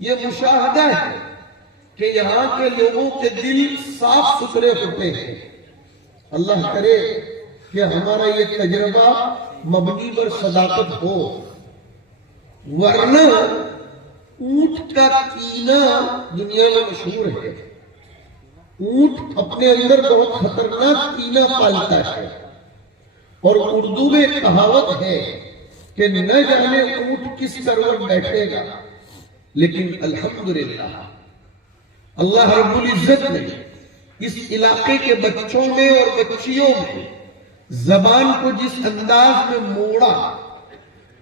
یہ مشاہدہ ہے کہ یہاں کے لوگوں کے دل صاف ستھرے ہوتے ہیں۔ اللہ کرے کہ ہمارا یہ تجربہ مبنی پر صداقت ہو، ورنہ اونٹ کا کینہ دنیا میں مشہور ہے۔ اونٹ اپنے اندر بہت خطرناک کینہ پالتا ہے، اور اردو میں ایک کہاوت ہے کہ نہ جانے اونٹ کس کروٹ بیٹھے گا، لیکن الحمدللہ اللہ رب العزت نے اس علاقے کے بچوں میں اور بچیوں میں زبان کو جس انداز میں موڑا،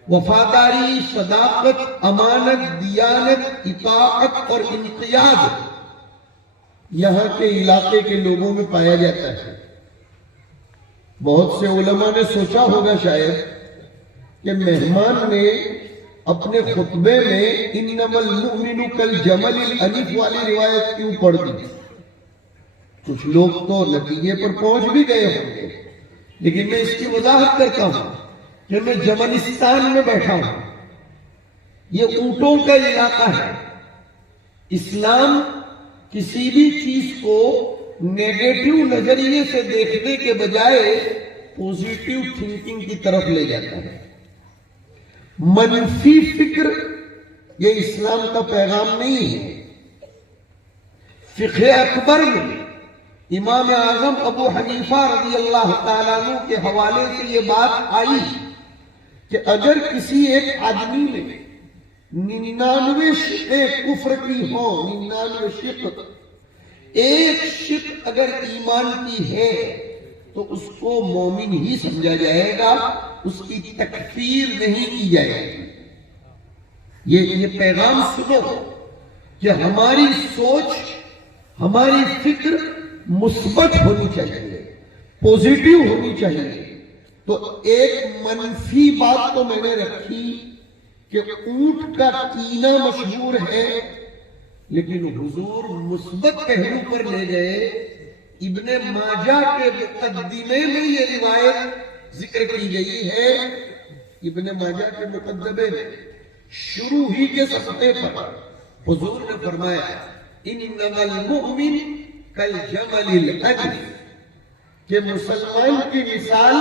وفاداری، صداقت، امانت، دیانت، اطاعت اور انقیاد یہاں کے علاقے کے لوگوں میں پایا جاتا ہے۔ بہت سے علماء نے سوچا ہوگا شاید کہ مہمان نے اپنے خطبے میں انما المؤمن کالجمل الانف والی روایت کیوں پڑھ دی؟ کچھ لوگ تو نتیجے پر پہنچ بھی گئے ہوں گے، لیکن میں اس کی وضاحت کرتا ہوں کہ میں جملستان میں بیٹھا ہوں، یہ اونٹوں کا علاقہ ہے۔ اسلام کسی بھی چیز کو نیگیٹو نظریے سے دیکھنے کے بجائے پوزیٹیو تھنکنگ کی طرف لے جاتا ہے۔ منفی فکر یہ اسلام کا پیغام نہیں ہے۔ فقہ اکبر میں امام اعظم ابو حنیفہ رضی اللہ تعالیٰ عنہ کے حوالے سے یہ بات آئی کہ اگر کسی ایک آدمی میں 99 شقیں کفر کی ہوں، 99 شق، ایک شق اگر ایمان کی ہے تو اس کو مومن ہی سمجھا جائے گا، اس کی تکفیر نہیں کی جائے گی۔ یہ پیغام سنو کہ ہماری سوچ، ہماری فکر مثبت ہونی چاہیے، پوزیٹیو ہونی چاہیے۔ تو ایک منفی بات تو میں نے رکھی کہ اونٹ کا کینہ مشہور ہے، لیکن حضور مثبت پہلو پر لے گئے۔ ابن ماجہ کے مقدمے میں یہ روایت ذکر کی گئی ہے۔ ابن ماجہ کے مقدمے میں شروع ہی کے صفحے پر حضور نے فرمایا انما المؤمن کالجمل الانف، کہ مسلمان کی مثال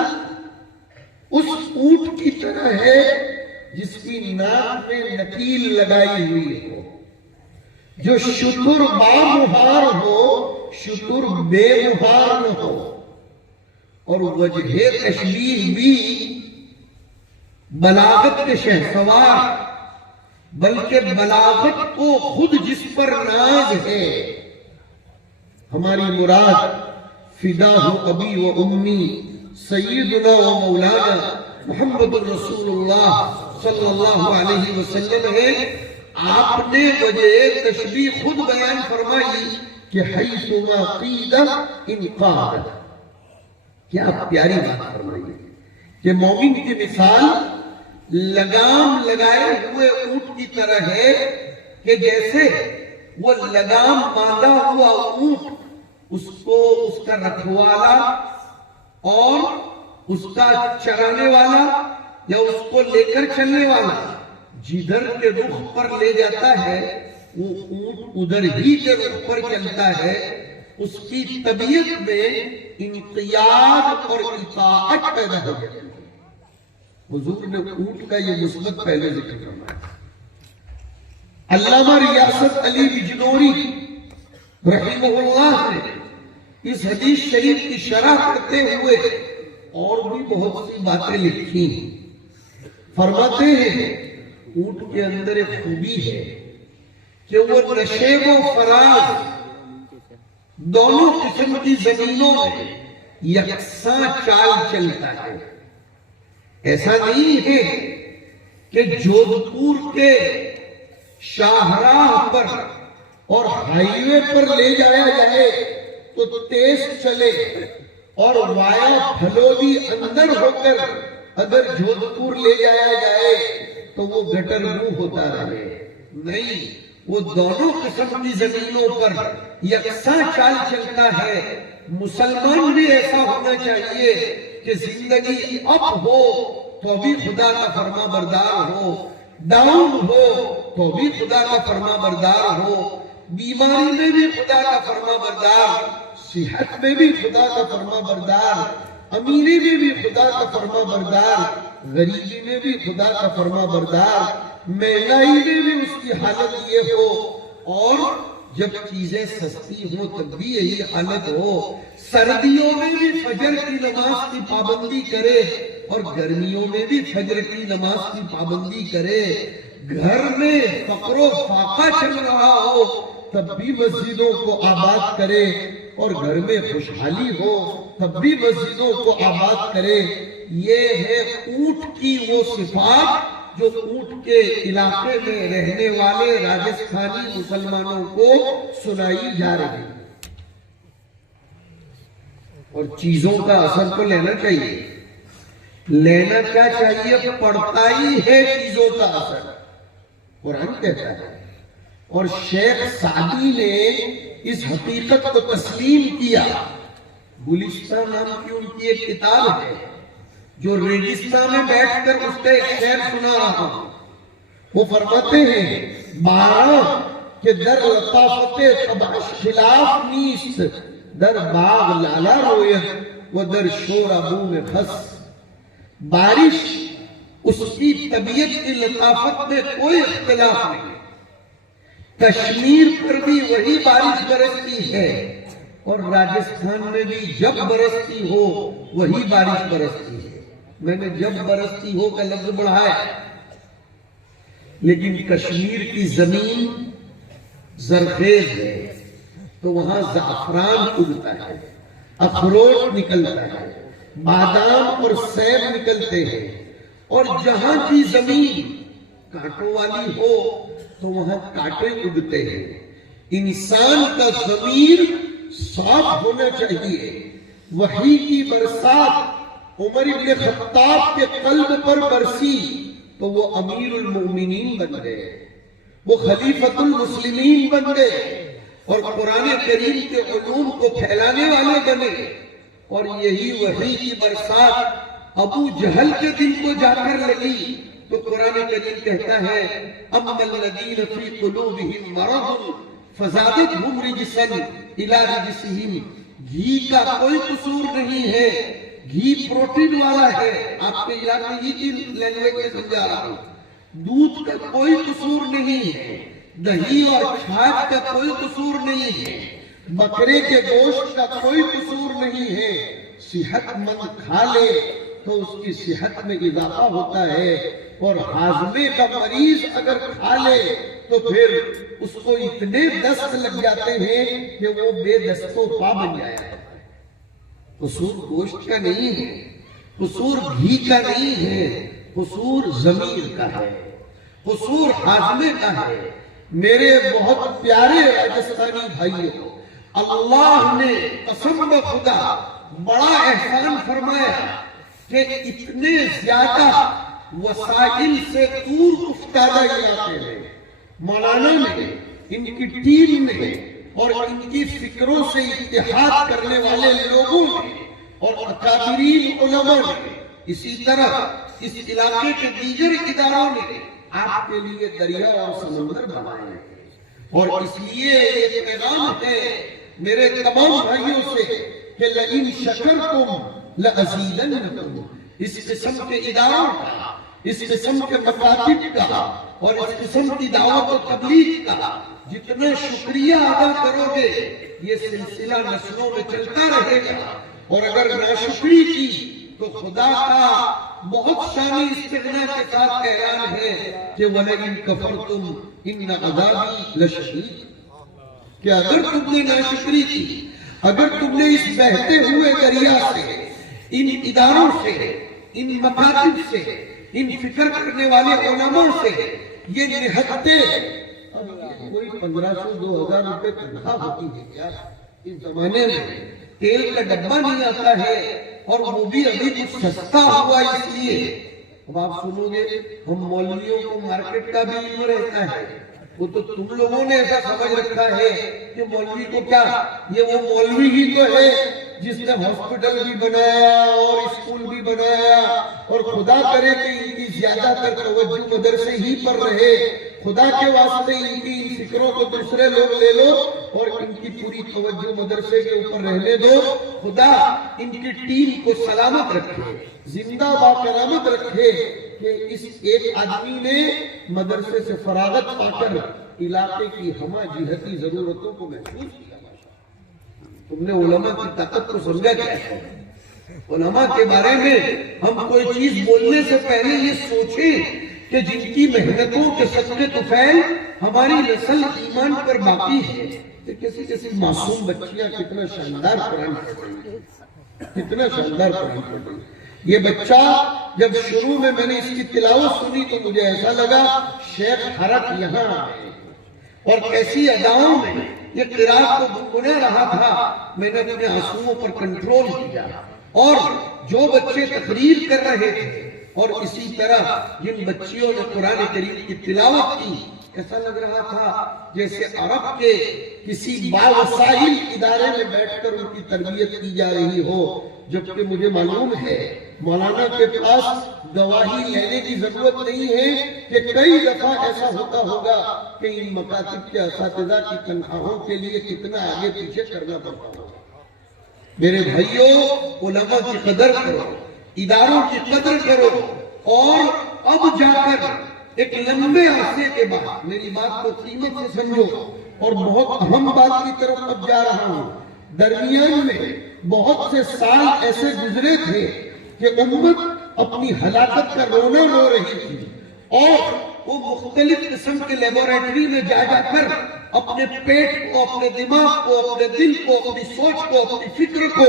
اس اونٹ کی طرح ہے جس کی ناک میں نکیل لگائی ہوئی ہو، جو شتر بامہار ہو، شتر بے مہار نہ ہو۔ اور وجہ تشبیہ بھی بلاغت کے شہسوار، بلکہ بلاغت کو خود جس پر ناز ہے۔ ہماری مراد فداہ ابی و امی سیدنا و مولانا محمد الرسول اللہ صلی اللہ علیہ وسلم ہے۔ آپ نے وجہ تشبیہ خود بیان فرمائی کہ حیثما قید انقاد۔ کیا پیاری بات فرمائی کہ مومن کی مثال لگام لگائے ہوئے اونٹ کی طرح ہے، کہ جیسے وہ لگام باندھا ہوا اونٹ، اس کو اس کا رکھوالا اور اس کا چرانے والا یا اس کو لے کر چلنے والا جدھر کے رخ پر لے جاتا ہے، وہ اونٹ ادھر ہی کے رخ پر چلتا ہے۔ اس کی طبیعت میں انقیاد اور اطاعت پیدا ہو جاتی ہے۔ حضور نے اونٹ کا یہ مثبت پہلے ذکر کرنا ہے۔ علامہ ریاست علی بجنوری رحمہ اللہ نے اس حدیث شریف کی شرح کرتے ہوئے اور بھی بہت سی باتیں لکھی۔ فرماتے ہیں اونٹ کے اندر ایک خوبی ہے کہ وہ نشیب و فراز دونوں قسم کی زمینوں میں یکساں چال چلتا ہے۔ ایسا نہیں ہے کہ جودھپور کے شاہراہ پر اور ہائی وے پر لے جایا جائے تو تیز چلے، اور وایا پھلولی اندر ہو کر اگر جودھپور لے جایا جائے تو وہ گٹر منہ ہوتا رہے۔ نہیں، وہ دونوں قسم کی زمینوں پر یکساں چال چلتا ہے۔ مسلمان بھی ایسا ہونا چاہیے کہ زندگی اپ ہو تو بھی خدا کا فرما بردار ہو، ڈاؤن ہو تو بھی خدا کا فرما بردار ہو، بیماری میں بھی خدا کا فرما بردار، صحت میں بھی خدا کا فرما بردار، امیری میں بھی خدا کا فرما بردار، غریبی میں بھی خدا کا فرما بردار، مہنگائی میں بھی اس کی حالت یہ ہو، اور جب چیزیں سستی ہوں تب بھی یہی حالت ہو، سردیوں میں بھی فجر کی نماز کی پابندی کرے اور گرمیوں میں بھی فجر کی نماز کی پابندی کرے، گھر میں فقر و فاقہ چل رہا ہو تب بھی مسجدوں کو آباد کرے، اور گھر میں خوشحالی ہو تب بھی مسجدوں کو آباد کرے۔ یہ ہے اونٹ کی وہ صفات جو اونٹ کے علاقے میں رہنے والے راجستھانی مسلمانوں کو سنائی جا رہی ہے۔ اور چیزوں کا اثر تو لینا چاہیے، لینا کیا چاہیے؟ پڑتا ہی ہے چیزوں کا اثر، قرآن کہتا ہے۔ اور شیخ سعدی نے اس حقیقت کو تسلیم کیا۔ گلشتہ نام کی ان کی ایک کتاب ہے جو ریگستان میں بیٹھ کر اس کا ایک شعر سنا رہا ہوں۔ وہ فرماتے ہیں، بارہ کہ در لطافت طبعش خلاف نیست، در باغ لالا رویت و در شور ابو میں خس۔ بارش اس کی طبیعت کی لطافت میں کوئی اختلاف نہیں، کشمیر پر بھی وہی بارش برستی ہے، اور راجستھان میں بھی جب برستی ہو وہی بارش برستی ہے۔ میں نے جب برستی ہو کا لفظ بڑھایا، لیکن کشمیر کی زمین زرخیز ہے تو وہاں زعفران اگتا ہے، اخروٹ نکلتا ہے، بادام اور سیب نکلتے ہیں، اور جہاں کی زمین کانٹوں والی ہو تو وہاں کانٹے اگتے ہیں۔ انسان کا ضمیر صاف ہونا چاہیے۔ وحی کی برسات عمر بن خطاب کے قلب پر برسی تو وہ امیر المؤمنین بن گئے، وہ خلیفۃ المسلمین بن گئے، اور قرآن کریم کے علوم کو پھیلانے والے بنے۔ اور یہی وحی کی برسات ابو جہل کے دل کو جا کر لگی تو قرآن کریم کہتا ہے، اما الذین فی قلوبہم مرض فزادتہم رجسا الی رجسہم۔ گھی کا کوئی قصور نہیں ہے، گھی پروٹین والا ہے، آپ کے علاقے کی لینگویج میں سمجھا رہا ہوں۔ دودھ کا کوئی قصور نہیں ہے، دہی اور چھاچھ کا کوئی قصور نہیں ہے، بکرے کے گوشت کا کوئی قصور نہیں ہے۔ صحت مند کھا لے تو اس کی صحت میں اضافہ ہوتا ہے، اور ہاضمے کا مریض اگر کھا لے تو پھر اس کو اتنے دست لگ جاتے ہیں کہ وہ بے دست و پا بن جایا ہے۔ قصور گوشت کا نہیں ہے، قصور گھی کا نہیں ہے، قصور ضمیر کا ہے، قصور ہاضمے کا ہے۔ میرے بہت پیارے راجستھانی بھائیوں، اللہ نے قسم خدا بڑا احسان فرمایا کہ اتنے زیادہ وسائل سے دور افتادہ علاقے میں مولانا نے، ان کی ٹیم نے، اور ان کی فکروں سے اتحاد کرنے والے لوگوں نے، اور اکابرین علماء نے، اسی طرح اس علاقے کے دیگر اداروں نے آپ کے لیے دریا اور سمندر بنائے ہیں۔ اور اس لیے یہ پیغام ہے میرے تمام بھائیوں سے کہ لئن شکرتم لأزیدنکم۔ اس قسم کے اداروں کا، اس قسم کے مکاتب کا، اور اس قسم کی دعوت و تبلیغ کا جتنا شکریہ ادا کرو گے یہ سلسلہ نسلوں میں چلتا رہے گا۔ اور اگر ناشکری کی تو خدا کا بہت شانی استغنا کے ساتھ اعلان ہے کہ وَلَئِن كَفَرْتُمْ إِنَّ عَذَابِي لَشَدِيدٌ، کہ اگر تم نے ناشکری کی، اگر تم نے اس بہتے ہوئے دریا سے، ان اداروں سے، ان مکاتب سے، ان فکر کرنے والے علماء سے یہ نہتے، کوئی 1500 2000 روپے تنخواہ ہوتی ہے کیا اس زمانے میں؟ تیل کا ڈبہ نہیں آتا ہے، اور وہ بھی ابھی کچھ سستا ہوا اس لیے۔ اب آپ سنو گے ہم مولویوں کو مارکیٹ کا بھی علم رہتا ہے، وہ تو تم لوگوں نے ایسا سمجھ رکھا ہے کہ مولوی کو کیا، یہ وہ مولوی ہی تو ہے جس نے ہاسپٹل بھی بنایا اور اسکول بھی بنایا، اور خدا کرے کہ ان کی زیادہ تر توجہ مدرسے ہی پر رہے، خدا کے واسطے ان کی ان فکروں کو دوسرے لوگ لے لو اور ان کی پوری توجہ مدرسے کے اوپر رہنے دو۔ خدا ان کی ٹیم کو سلامت رکھے، زندہ با کرامت رکھے کہ اس ایک آدمی نے مدرسے سے فراغت پا کر علاقے کی ہمہ جہتی ضرورتوں کو محسوس کیا۔ تم نے علماء کی طاقت کو سمجھا کیا ہے؟ علماء کے بارے میں ہم کوئی چیز بولنے سے پہلے یہ سوچیں کہ جن کی محنتوں کے صدقے طفیل ہماری نسل ایمان پر باقی ہے، کسی معصوم بچیاں کتنا شاندار قرآن پڑھ رہی ہیں، کتنا شاندار قرآن پڑھ رہی ہیں۔ یہ بچہ جب شروع میں نے اس کی تلاوت سنی تو مجھے ایسا لگا شیخ حرک یہاں آئے اور کیسی اداؤں میں یہ قرآن کو گنگنا رہا تھا۔ میں نے اپنے آنسوؤں پر کنٹرول کیا، اور جو بچے تقریر کر رہے تھے اور اسی طرح جن بچیوں نے قرآن کریم کی تلاوت کی، ایسا لگ رہا تھا جیسے عرب کے کسی باوسائل ادارے میں بیٹھ کر ان کی تربیت کی جا رہی ہو۔ جبکہ مجھے معلوم ہے مولانا کے پاس گواہی لینے کی ضرورت نہیں ہے کہ کئی دفعہ ایسا ہوتا ہوگا کہ ان مکاتب کے اساتذہ کی تنخواہوں کے لیے کتنا آگے پیچھے کرنا پڑتا ہوگا۔ میرے بھائیوں، علماء کی قدر کرو، اداروں کی قدر کرو، اور اب جا کر ایک لمبے عرصے کے بعد میری بات کو قیمت سے سمجھو، اور بہت اہم بات کی طرف اب جا رہا ہوں۔ درمیان میں بہت سے سال ایسے گزرے تھے کہ امت اپنی ہلاکت کا رونا رو رہی تھی، اور وہ مختلف قسم کے لیبوریٹری میں جا کر اپنے پیٹ کو، اپنے دماغ کو، اپنے دل کو، اپنی سوچ کو، اپنی فکر کو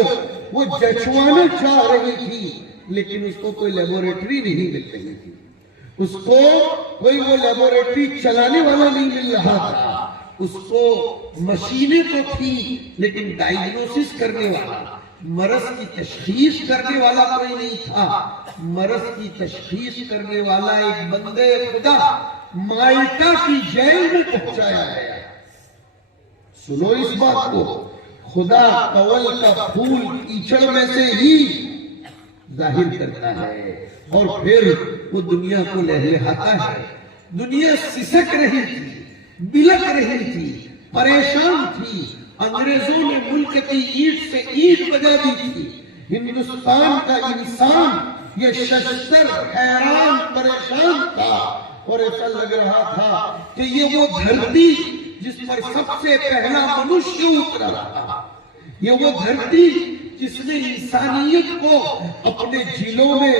وہ جچوانا چاہ رہی تھی، لیکن اس کو کوئی لیبوریٹری نہیں مل رہی تھی، اس کو کوئی وہ لیبوریٹری چلانے والا نہیں مل رہا تھا، اس کو مشینیں تو تھی لیکن ڈائیگنوسس کرنے والا، مرض کی تشخیص کرنے والا کوئی نہیں تھا۔ مرض کی تشخیص کرنے والا ایک بندے خدا مالٹا کی جیل میں پہنچایا ہے۔ سنو اس بات کو، خدا کول کا پھول کیچڑ میں سے ہی ظاہر کرتا ہے، اور پھر وہ دنیا کو لہلہاتا ہے۔ دنیا سسک رہی تھی، بلک رہی تھی، پریشان تھی، انگریزوں نے ملک کی اینٹ سے اینٹ بجا دی تھی۔ ہندوستان کا انسان یہ ششتر حیران پریشان تھا، اور ایسا لگ رہا تھا کہ یہ وہ دھرتی جس پر سب سے پہلا منشیہ اترا تھا، یہ وہ دھرتی جس نے انسانیت کو اپنے جھیلوں میں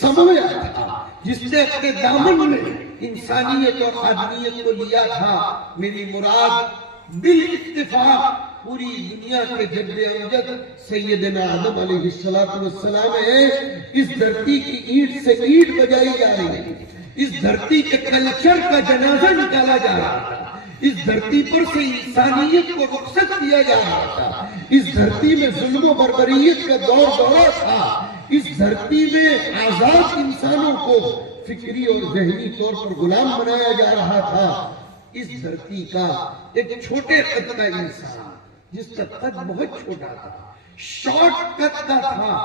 سمویا تھا، جس نے اپنے دامن میں انسانیت اور آدمیت کو لیا تھا۔ میری مراد بالاتفاق پوری دنیا کے جد امجد سیدنا آدم علیہ السلام ہے۔ اس دھرتی کی اینٹ سے اینٹ بجائی جا رہی ہے، اس دھرتی کے کلچر کا جنازہ نکالا جا رہا تھا، اس دھرتی پر سے انسانیت کو رخصت کیا جا رہا تھا، اس دھرتی میں ظلم و بربریت کا دور دورہ تھا، اس دھرتی میں آزاد انسانوں کو فکری اور ذہنی طور پر غلام بنایا جا رہا تھا۔ اس دھرتی کا ایک چھوٹے قد کا انسان، جس کا قد بہت چھوٹا تھا، شارٹ کٹ کا تھا،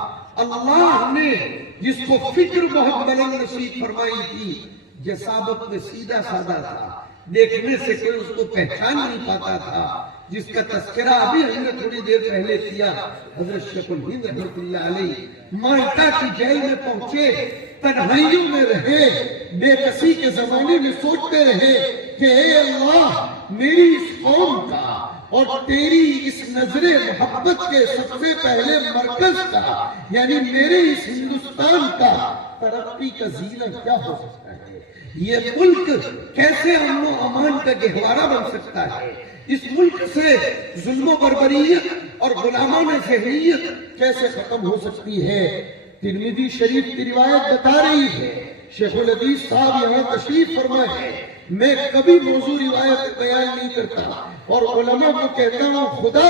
اللہ نے جس کو فکر بہت بلند نصیب فرمائی تھی، جسامت میں سیدھا سادہ تھا، دیکھنے سے کوئی اس کو پہچان نہیں پاتا تھا، جس کا تذکرہ ابھی ہم نے تھوڑی دیر پہلے کیا، حضرت شیخ الہند رحمۃ اللہ علیہ مالٹا کی جیل میں پہنچے، تنہائیوں میں رہے، بے کسی کے زمانے میں سوچتے رہے کہ اے اللہ، میری اس قوم کا اور تیری اس نظر محبت کے سب سے پہلے مرکز کا، یعنی میرے اس ہندوستان کا ترقی کا زینہ کیا ہو سکتا ہے؟ یہ ملک کیسے امن و امان کا گہوارہ بن سکتا ہے؟ اس ملک سے ظلم و بربریت اور غلامانہ ذہنیت کیسے ختم ہو سکتی ہے؟ ترمذی شریف کی روایت بتا رہی ہے، شیخ الحدیث صاحب یہاں تشریف فرما ہے، میں کبھی موضوع روایت بیان نہیں کرتا اور علماء کو کہتا ہوں خدا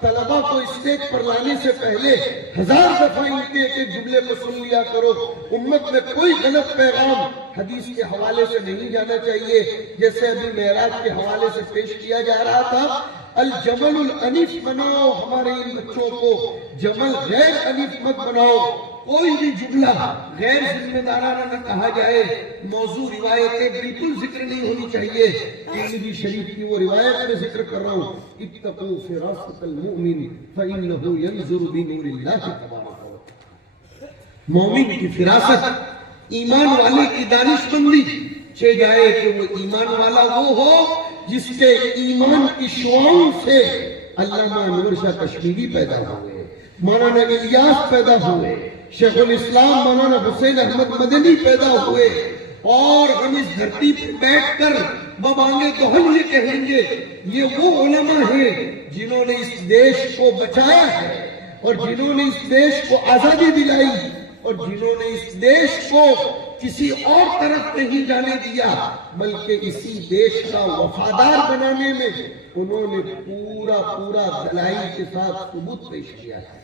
طلبہ کو اسٹیج پر لانے سے پہلے 1000 دفعہ ان کے ایک جملے کو سن لیا کرو۔ امت میں کوئی غلط پیغام حدیث کے حوالے سے نہیں جانا چاہیے، جیسے ابھی معراج کے حوالے سے پیش کیا جا رہا تھا، الجمل الانیف بناؤ، ہمارے ان بچوں کو جمل غیر انیف مت بناؤ۔ کوئی بھی جملہ غیر ذمہ دارانہ نہ کہا جائے، موضوع روایتیں بالکل ذکر نہیں ہونی چاہیے۔ ترمذی شریف کی وہ روایت میں ذکر کر رہا ہوں، اتقوا فراست المؤمن فإنه ينظر بنور اللہ تبارک و تعالی۔ مومن کی فراست، ایمان والے کی دانش مندی چہ جائے کہ وہ ایمان والا وہ ہو جس کے ایمان کی شعاؤں سے علامہ نور شاہ کشمیری پیدا ہوئے، مولانا الیاس پیدا ہوئے، شیخ الاسلام مولانا حسین احمد مدنی پیدا ہوئے، اور ہم اس دھرتی پر بیٹھ کر ببانگے دہل یہ کہیں گے یہ وہ علماء ہیں جنہوں نے اس دیش کو بچایا ہے، اور جنہوں نے اس دیش کو آزادی دلائی، اور جنہوں نے اس دیش کو کسی اور طرف نہیں جانے دیا، بلکہ اسی دیش کا وفادار بنانے میں انہوں نے پورا دلائل کے ساتھ ثبوت پیش کیا ہے۔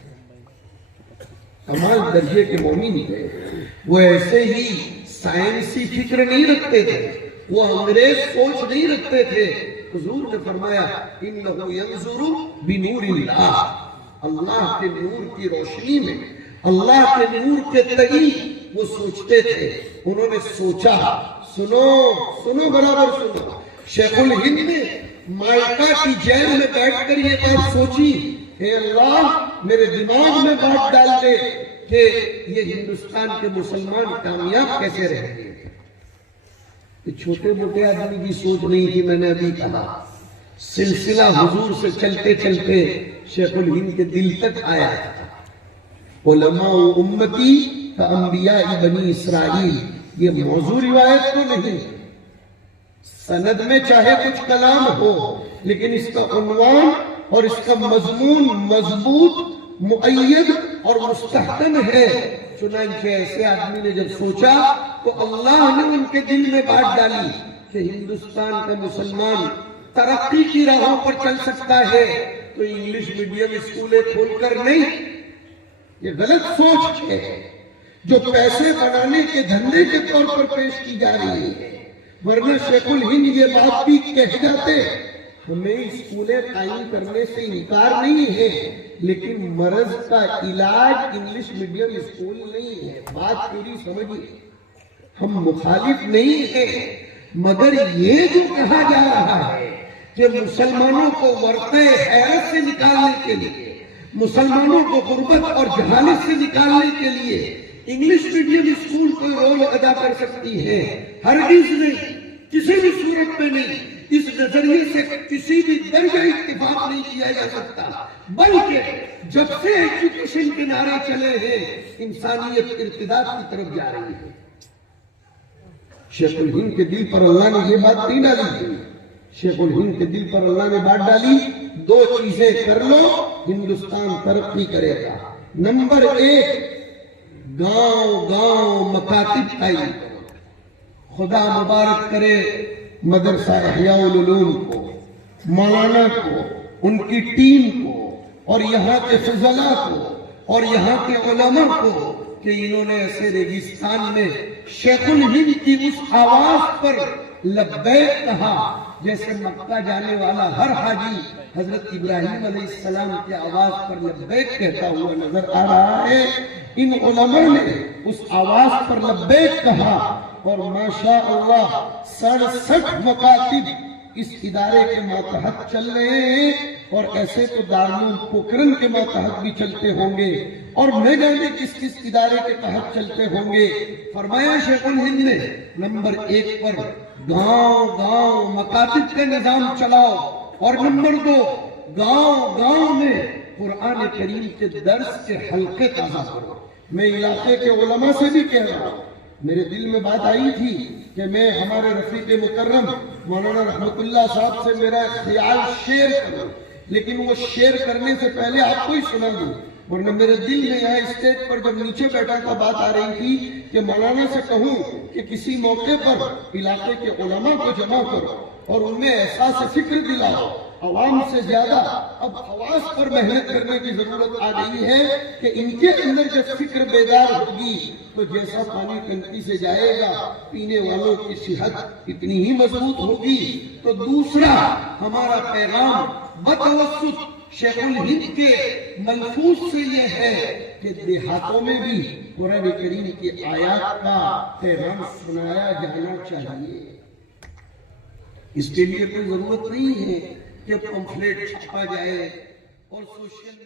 کمال درجے کے مومن تھے، وہ ایسے ہی سائنسی فکر نہیں رکھتے تھے، وہ انگریز سوچ نہیں رکھتے تھے۔ حضور نے فرمایا انہ ینظر بنور اللہ، اللہ کے نور کی روشنی میں، اللہ کے نور کے تئیں وہ سوچتے تھے۔ انہوں نے سوچا، سنو برابر سنو، شیخ الہند نے مالٹا کی جیل میں بیٹھ کر یہ بات سوچی، اے اللہ میرے دماغ میں بات ڈال دے کہ یہ ہندوستان کے مسلمان کامیاب کیسے رہیں گے۔ یہ چھوٹے موٹے آدمی کی سوچ نہیں تھی، میں نے ابھی کہا سلسلہ حضور سے چلتے چلتے شیخ الہند کے دل تک آیا تھا۔ علماء امتی کا انبیاء بنی اسرائیل، یہ موضوع روایت تو نہیں، سند میں چاہے کچھ کلام ہو لیکن اس کا عنوان اور اس کا مضمون مضبوط، مؤید اور مستحکم ہے۔ چنانچہ ایسے آدمی نے جب سوچا تو اللہ نے ان کے دل میں بات ڈالی کہ ہندوستان کا مسلمان ترقی کی راہوں پر چل سکتا ہے تو انگلش میڈیم اسکولیں کھول کر نہیں۔ یہ غلط سوچ ہے جو پیسے بنانے کے دھندے کے طور پر پیش کی جا رہی ہے، ورنہ شیخ الہند یہ بات بھی کہہ جاتے ہمیں اسکولیں قائم کرنے سے انکار نہیں ہے، لیکن مرض کا علاج انگلش میڈیم اسکول نہیں ہے۔ بات پوری سمجھیے، ہم مخالف نہیں ہیں، مگر یہ جو کہا جا رہا ہے کہ مسلمانوں کو ورثہ حیرت سے نکالنے کے لیے، مسلمانوں کو غربت اور جہالت سے نکالنے کے لیے انگلش میڈیم اسکول کوئی رول ادا کر سکتی ہے، ہرگز نہیں، کسی بھی صورت میں نہیں۔ اس نظریے سے کسی بھی درجہ اتفاق نہیں کیا جا سکتا، بلکہ جب سے ایجوکیشن کے نعرے چلے ہیں انسانیت ارتداد کی طرف جا رہی ہے۔ شیخ الہند کے دل پر اللہ نے یہ بات نہیں ڈالی تھی، شیخ الہند کے دل پر اللہ نے بات ڈالی دو چیزیں کر لو ہندوستان ترقی کرے گا۔ نمبر ایک، گاؤں گاؤں مکاتب قائم کرو، خدا مبارک کرے مدرسہ احیاء العلوم کو، مولانا کو، ان کی ٹیم کو، اور یہاں کے فضلاء کو، اور یہاں کے علماء کو کہ انہوں نے ایسے ریگستان میں شیخ الہند کی اس آواز پر لبیک کہا جیسے مکہ جانے والا ہر حاجی حضرت ابراہیم علیہ السلام کی آواز پر لبیک کہتا ہوا نظر آ رہا ہے۔ ان علماء نے اس آواز پر لبیک کہا اور ماشاء اللہ 67 مکاتب اس ادارے کے ماتحت چل رہے ہیں، اور ایسے تو دارالعلوم پوکھرن کے ماتحت بھی چلتے ہوں گے، اور نہ جانے کس کس ادارے کے تحت چلتے ہوں گے۔ فرمایا شیخ الہند نے نمبر 1 پر گاؤں گاؤں مکاتب کا نظام چلاؤ، اور نمبر 2 گاؤں گاؤں میں قرآن کریم کے درس کے حلقے تازہ کرو۔ میں علاقے کے علماء سے بھی کہہ رہا ہوں، میرے دل میں بات آئی تھی کہ میں ہمارے رفیق مکرم مولانا رحمت اللہ صاحب سے میرا خیال شیئر کروں، لیکن وہ شیئر کرنے سے پہلے آپ کو ہی سنا دوں، ورنہ میرے دل میں یہاں اسٹیج پر جب نیچے بیٹھا تھا بات آ رہی تھی کہ مولانا سے کہوں کہ کسی موقع پر علاقے کے علماء کو جمع کرو اور ان میں احساس فکر دلاؤ۔ عوام سے زیادہ اب خواص پر محنت کرنے کی ضرورت آ گئی ہے کہ ان کے اندر جب فکر بیدار ہوگی تو جیسا پانی ٹنکی سے جائے گا پینے والوں کی صحت اتنی ہی مضبوط ہوگی۔ تو دوسرا ہمارا پیغام بتوسط شیخ الہند کے ملفوظ سے یہ ہے کہ دیہاتوں میں بھی قرآن کریم کی آیات کا پیغام سنایا جانا چاہیے۔ اس کے لیے کوئی ضرورت نہیں ہے کہ پمفلیٹ چھپا جائے اور سوشل